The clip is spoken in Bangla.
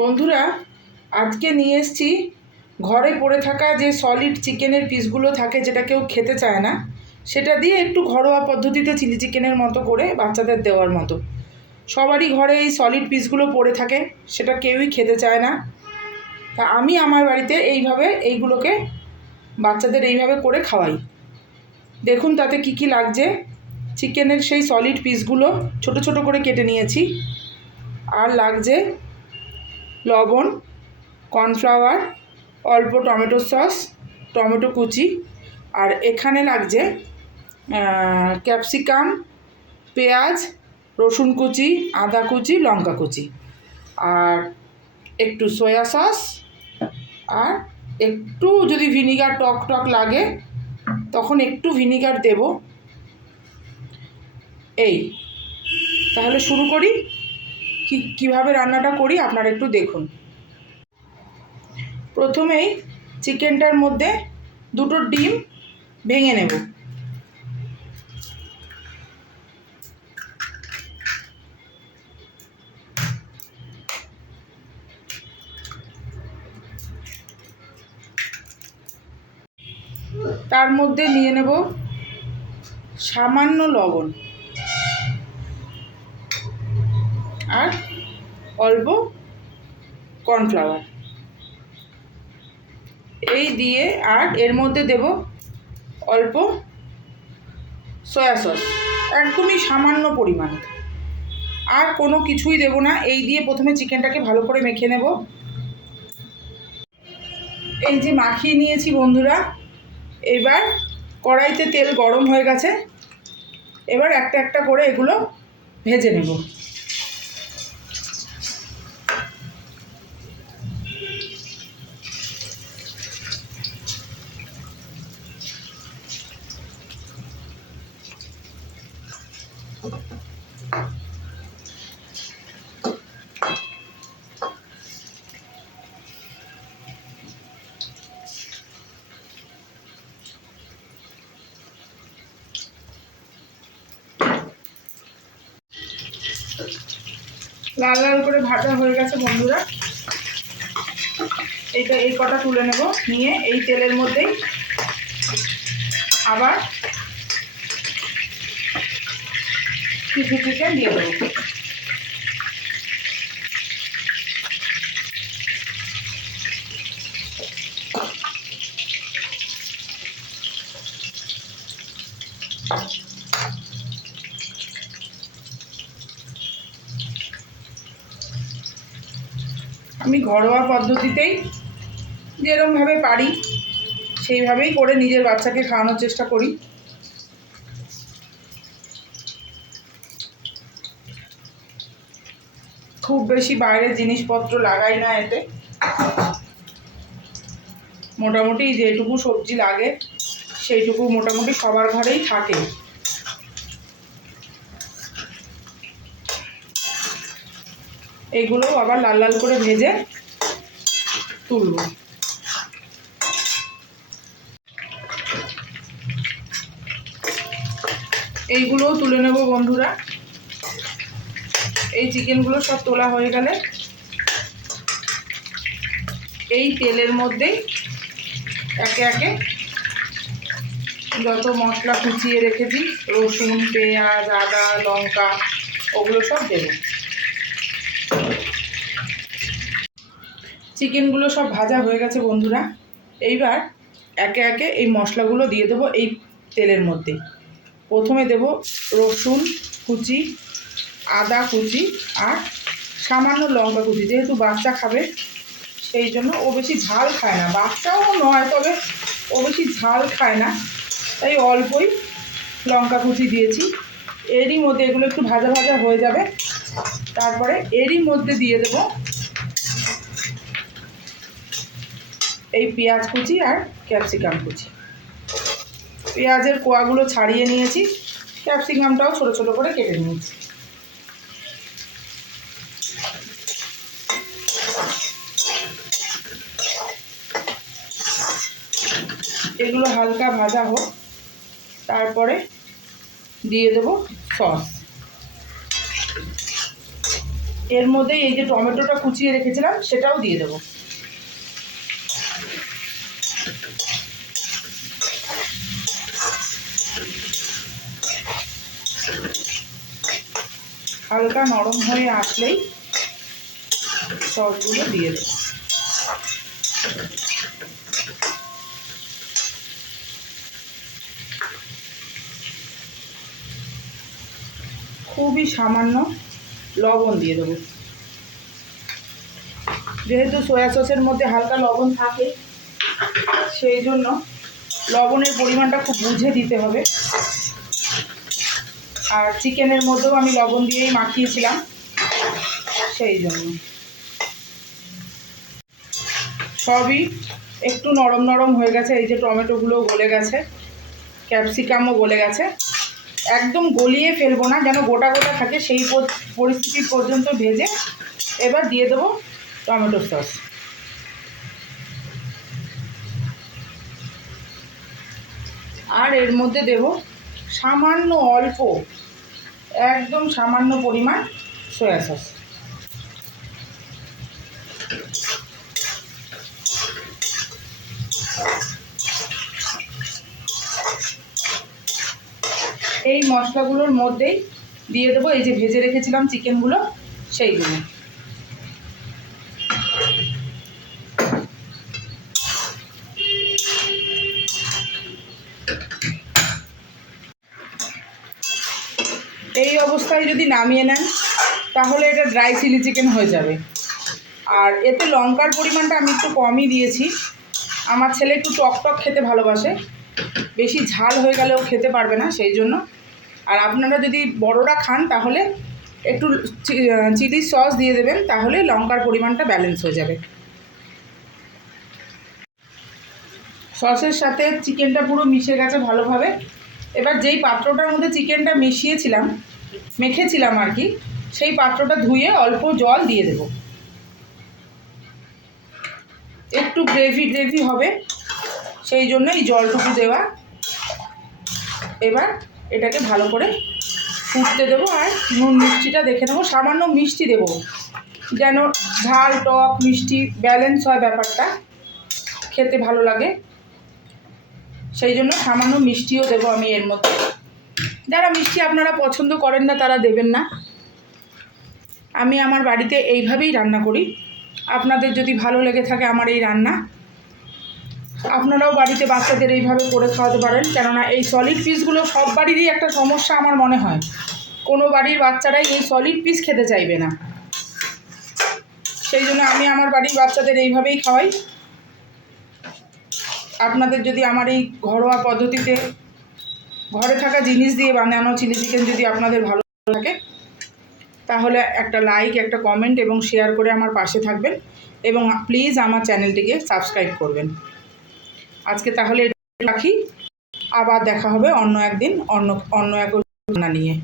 বন্ধুরা, আজকে নিয়ে এসেছি ঘরে পড়ে থাকা যে সলিড চিকেনের পিসগুলো থাকে, যেটা কেউ খেতে চায় না, সেটা দিয়ে একটু ঘরোয়া পদ্ধতিতে চিলি চিকেনের মতো করে বাচ্চাদের দেওয়ার মতো। সবারই ঘরে এই সলিড পিসগুলো পড়ে থাকে, সেটা কেউই খেতে চায় না। তা আমি আমার বাড়িতে এইগুলোকে বাচ্চাদের এইভাবে করে খাওয়াই। দেখুন তাতে কি কি লাগছে। চিকেনের সেই সলিড পিসগুলো ছোট ছোট করে কেটে নিয়েছি। আর লাগছে লবণ, কর্নফ্লাওয়ার, অল্প টমেটো সস, টমেটো কুচি, আর এখানে লাগছে ক্যাপসিকাম, পেঁয়াজ, রসুন কুচি, আদা কুচি, লঙ্কা কুচি, আর একটু সয়া সস, আর একটু যদি ভিনিগার টক টক লাগে তখন একটু ভিনিগার দেব। এই তাহলে শুরু করি। কিভাবে রান্নাটা করি আপনারা একটু দেখুন। প্রথমেই চিকেনটার মধ্যে দুটো ডিম ভেঙে নেব। তার মধ্যে নিয়ে নেব সামান্য লবণ আর অল্প কর্নফ্লাওয়ার, এই দিয়ে আর এর মধ্যে দেব অল্প সয়া সস, একদমই সামান্য পরিমাণে, আর কোনো কিছুই দেব না। এই দিয়ে প্রথমে চিকেনটাকে ভালো করে মেখে নেব। এই যে মাখিয়ে নিয়েছি বন্ধুরা, এবার কড়াইতে তেল গরম হয়ে গেছে। এবার একটা একটা করে এগুলো ভেজে নেব। লাল লাল করে ভাজা হয়ে গেছে বন্ধুরা। এই কটা তুলে নেব, নিয়ে এই তেলের মধ্যেই আবার কিছু চিকেন দিয়ে দেবো। আমি ঘরোয়া পদ্ধতিতেই যেরকমভাবে পারি সেইভাবেই করে নিজের বাচ্চাকে খাওয়ানোর চেষ্টা করি। খুব বেশি বাইরের জিনিসপত্র লাগাই না এতে। মোটামুটি যেটুকু সবজি লাগে সেইটুকু মোটামুটি সবার ঘরেই থাকে। এইগুলো আবার লাল লাল করে ভেজে তুলব। এইগুলোও তুলে নেব বন্ধুরা। এই চিকেনগুলো সব তোলা হয়ে গেলে এই তেলের মধ্যেই একে একে যত মশলা কুচিয়ে রেখেছি, রসুন, পেঁয়াজ, আদা, লঙ্কা, ওগুলো সব দেব। চিকেনগুলো সব ভাজা হয়ে গেছে বন্ধুরা। এইবার একে একে এই মশলাগুলো দিয়ে দেবো এই তেলের মধ্যে। প্রথমে দেব রসুন কুচি, আদা কুচি, আর সামান্য লঙ্কা কুচি। যেহেতু বাচ্চা খাবে সেই জন্য, ও বেশি ঝাল খায় না, বাচ্চাও নয়, তবে ও বেশি ঝাল খায় না, তাই অল্পই লঙ্কা কুচি দিয়েছি। এরই মধ্যে এগুলো একটু ভাজা ভাজা হয়ে যাবে। তারপরে এরই মধ্যে দিয়ে দেব এই পেঁয়াজ কুচি আর ক্যাপসিকাম কুচি। পেঁয়াজের কোয়াগুলো ছাড়িয়ে নিয়েছি, ক্যাপসিকামটাও ছোটো ছোটো করে কেটে নিয়েছি। এগুলো হালকা ভাজা হোক, তারপরে দিয়ে দেব সস। এর মধ্যেই এই যে টমেটোটা কুচিয়ে রেখেছিলাম সেটাও দিয়ে দেবো। হালকা নরম হয়ে আসলেই সসগুলো দিয়ে দেবো। খুবই সামান্য লবণ দিয়ে দেবো। যেহেতু সয়া সসের মধ্যে হালকা লবণ থাকে সেই জন্য লবণের পরিমাণটা খুব বুঝে দিতে হবে। আর চিকেনের মধ্যেও আমি লবণ দিয়েই মাখিয়েছিলাম, সেই জন্য সবই একটু নরম নরম হয়ে গেছে। এই যে টমেটোগুলো গলে গেছে, ক্যাপসিকামও গলে গেছে। একদম গলিয়ে ফেলবো না, যেন গোটা গোটা থাকে সেই পরিস্থিতি পর্যন্ত ভেজে এবার দিয়ে দেবো টমেটো সস। আর এর মধ্যে দেব সামান্য অল্প, একদম সামান্য পরিমাণ সয়া সস। এই মশলাগুলোর মধ্যেই দিয়ে দেবো এই যে ভেজে রেখেছিলাম চিকেনগুলো, সেইগুলো। এই অবস্থায় যদি নামিয়ে নেন তাহলে এটা ড্রাই চিলি চিকেন হয়ে যাবে। আর এতে লঙ্কার পরিমাণটা আমি একটু কমই দিয়েছি। আমার ছেলে একটু টক টক খেতে ভালোবাসে, বেশি ঝাল হয়ে গেলেও খেতে পারবে না, সেই জন্য। আর আপনারা যদি বড়রা খান তাহলে একটু চিলি সস দিয়ে দেবেন, তাহলে লঙ্কার পরিমাণটা ব্যালেন্স হয়ে যাবে। সসের সাথে চিকেনটা পুরো মিশে গেছে ভালোভাবে। এবার যেই পাত্রটার মধ্যে চিকেনটা মেখেছিলাম আর কি, সেই পাত্রটা ধুয়ে অল্প জল দিয়ে দেব। একটু গ্রেভি হবে, সেই জন্য এই জলটুকু দেওয়া। এবার এটাকে ভালো করে ফুটতে দেবো। আর নুন মিষ্টিটা দেখে নেবো, সামান্য মিষ্টি দেব, যেন ঝাল টক মিষ্টি ব্যালেন্স হয়, ব্যাপারটা খেতে ভালো লাগে, সেই জন্য সামান্য মিষ্টিও দেবো আমি এর মধ্যে। যারা মিষ্টি আপনারা পছন্দ করেন না তারা দেবেন না। আমি আমার বাড়িতে এইভাবেই রান্না করি। আপনাদের যদি ভালো লেগে থাকে আমার এই রান্না, আপনারাও বাড়িতে বাচ্চাদের এইভাবে করে খাওয়াতে পারেন। কেননা এই সলিড পিসগুলো সব বাড়িরই একটা সমস্যা আমার মনে হয়, কোনো বাড়ির বাচ্চারাই এই সলিড পিস খেতে চাইবে না। সেই জন্য আমি আমার বাড়ির বাচ্চাদের এইভাবেই খাওয়াই। আপনাদের যদি আমার এই ঘরোয়া পদ্ধতিতে ঘরে থাকা জিনিস দিয়ে বানানো চিলি চিকেন যদি আপনাদের ভালো লাগে তাহলে একটা লাইক, একটা কমেন্ট এবং শেয়ার করে আমার পাশে থাকবেন, এবং প্লিজ আমার চ্যানেলটিকে সাবস্ক্রাইব করবেন। আজকে তাহলে রাখি, আবার দেখা হবে অন্য একদিন অন্য এক রান্না নিয়ে।